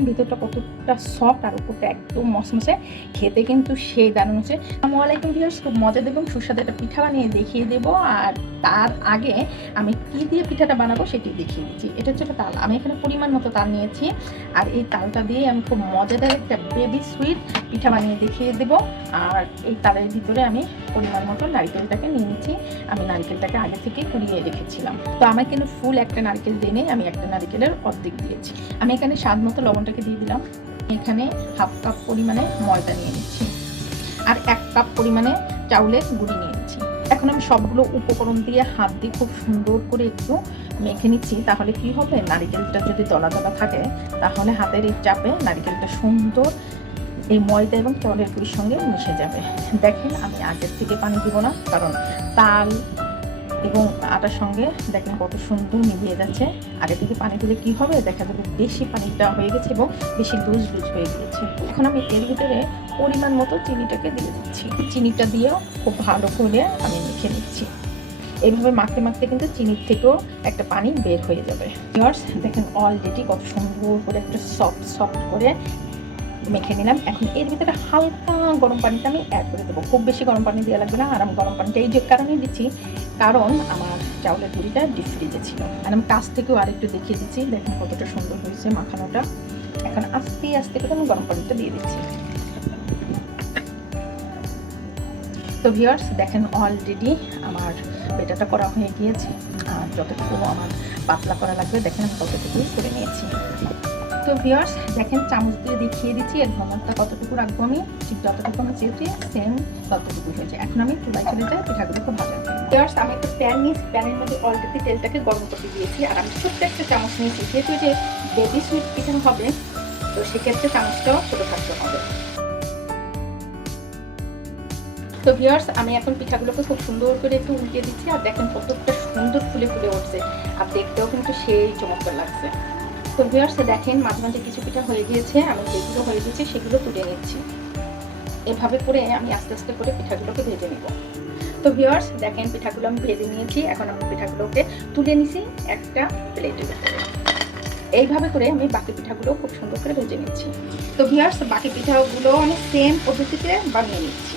দেখেন ভিতরটা কতটা সফট আর উপরটা একদম মসমসে, খেতে কিন্তু সেই দারুণ হচ্ছে। আসসালামু আলাইকুম ভিউয়ার্স, খুব মজা এবং সুস্বাদু একটা পিঠা বানিয়ে দেখিয়ে দেবো। আর তার আগে আমি কী দিয়ে পিঠাটা বানাবো সেটি দেখিয়ে দিচ্ছি। এটা হচ্ছে তাল। আমি এখানে পরিমাণ মতো তাল নিয়েছি, আর এই তালটা দিয়ে আমি খুব মজাদার একটা বেবি সুইট পিঠা বানিয়ে দেখিয়ে দেবো। আর এই তালের ভিতরে আমি পরিমাণ মতো নারকেলটাকে নিয়ে নিচ্ছি। আমি নারকেলটাকে আগে থেকে কুড়িয়ে রেখেছিলাম। তো আমার কিন্তু ফুল একটা নারকেল দিয়ে নেই, আমি একটা নারকেলের অর্ধেক দিয়েছি। আমি এখানে স্বাদ মতো লবণটাকে দিয়ে দিলাম। এখানে হাফ কাপ পরিমাণে ময়দা নিয়ে নিচ্ছি, আর 1 কাপ পরিমাণে চাউলের গুঁড়ি নিয়ে নিচ্ছি। এখন আমি সবগুলো উপকরণ দিয়ে হাত দিয়ে খুব সুন্দর করে একটু মেখে নিচ্ছি। তাহলে কি হবে, নারকেলটা যদি দলা দলা থাকে তাহলে হাতের এই চাপে নারকেলটা সুন্দর এই ময়দা এবং চাউলের গুঁড়ির সঙ্গে মিশে যাবে। দেখেন আমি আগের থেকে পানি দিব না, কারণ তাল এবং আটার সঙ্গে দেখেন কত সুন্দর মিলিয়ে যাচ্ছে। আগে থেকে পানি দিলে কি হবে, দেখা যাবে বেশি পানিটা হয়ে গেছে এবং বেশি লুজ হয়ে গিয়েছে। এখন আমি এর ভিতরে পরিমাণ মতো চিনিটাকে দিয়ে দিচ্ছি। চিনিটা দিয়েও খুব ভালো করে আমি মেখে নিচ্ছি। এইভাবে মাখতে মাখতে কিন্তু চিনির থেকেও একটা পানি বের হয়ে যাবে। ভিউয়ার্স দেখেন অলরেডি কত সুন্দর করে একটা সফট করে মেখে নিলাম। এখন এর ভিতরে হালকা গরম পানিটা আমি অ্যাড করে দেবো। খুব বেশি গরম পানি দেওয়া লাগবে না। আর আমি গরম পানিটা এই যে কারণে দিচ্ছি, কারণ আমার চাউলের গুঁড়িটা ডিপ ফ্রিজে ছিল। আর আমি কাছ থেকেও আরেকটু দেখিয়ে দিচ্ছি, দেখেন কতটা সুন্দর হয়েছে মাখানোটা। এখন আস্তে আস্তে করে আমি গরম পানিটা দিয়ে দিচ্ছি। তো ভিউয়ার্স দেখেন অলরেডি আমার বেটাটা করা হয়ে গিয়েছে। আর যতটুকু আমার পাতলা করা লাগবে দেখেন আমি ততটুকুই করে নিয়েছি। তো ভিউয়ার্স দেখেন চামচ দিয়ে দেখিয়ে দিচ্ছি এর ঘনত্বটা কতটুকু রাখবো। আমি ঠিক যতটুকু আমি চেয়েছি সেম ততটুকু হয়েছে। এখন আমি চুলায় চলে যাই পিঠাগুলোকে ভাজা। ভিউয়ার্স আমি একটা প্যান নিয়েছি, প্যানের মধ্যে অলরেডি তেলটাকে গরম করতে দিয়েছি। আর আমি ছোট্ট একটা চামচ নিয়েছি, যেহেতু যে বেবি সুইট পিঠা হবে তো সেক্ষেত্রে চামচটাও ছোটো থাকতে হবে। তো ভিউয়ার্স আমি এখন পিঠাগুলোকে খুব সুন্দর করে একটু উল্টিয়ে দিচ্ছি। আর দেখেন কতটা সুন্দর ফুলে ফুলে উঠছে, আর দেখতেও কিন্তু সেই চমৎকার লাগছে। তো ভিউয়ার্স দেখেন মাঝে মাঝে কিছু পিঠা হয়ে গিয়েছে, আমি যেগুলো হয়ে গিয়েছে সেগুলো তুলে নিচ্ছি। এভাবে করে আমি আস্তে আস্তে করে পিঠাগুলোকে ভেজে নিব। তো ভিউয়ার্স দেখেন পিঠাগুলো আমি ভেজে নিয়েছি। এখন আমি পিঠাগুলোকে তুলে নিছি একটা প্লেটের উপরে। এইভাবে করে আমি বাকি পিঠাগুলো খুব সুন্দর করে ভেজে নিচ্ছি। তো ভিউয়ার্স বাকি পিঠাগুলো আমি সেম পদ্ধতিতে বানিয়ে নিচ্ছি।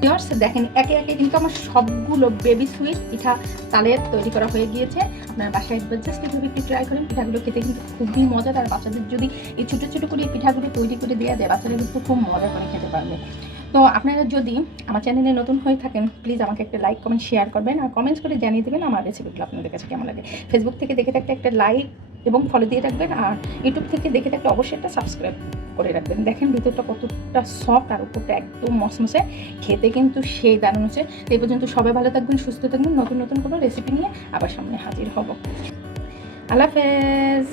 ভিউয়ার্স দেখেন একে একে কিন্তু আমার সবগুলো বেবি সুইট পিঠা তালের তৈরি করা হয়ে গিয়েছে। আপনার বাসায় জাস্ট এভাবে একটু ট্রাই করেন। পিঠাগুলো খেতে কিন্তু খুবই মজার। আর বাচ্চাদের যদি এই ছোটো ছোটো করে পিঠাগুলো তৈরি করে দেওয়া যায়, বাচ্চারা কিন্তু খুব মজা করে খেতে পারবে। তো আপনারা যদি আমার চ্যানেলে নতুন হয়ে থাকেন প্লিজ আমাকে একটা লাইক কমেন্ট শেয়ার করবেন, আর কমেন্টস করে জানিয়ে দেবেন আমার রেসিপিগুলো আপনাদের কাছে কেমন লাগে। ফেসবুক থেকে দেখে থাকতে একটা লাইক এবং ফলো দিয়ে রাখবেন, আর ইউটিউব থেকে দেখে থাকতে অবশ্যই একটা সাবস্ক্রাইব করে রাখবেন। দেখেন ভিতরটা কতটা সফট আর উপরটা একদম মসমসে, খেতে কিন্তু সেই দারুণ হচ্ছে। এই পর্যন্ত সবাই ভালো থাকবেন, সুস্থ থাকবেন। নতুন নতুন কোনো রেসিপি নিয়ে আবার সামনে হাজির হব। আল্লাহ হাফেজ।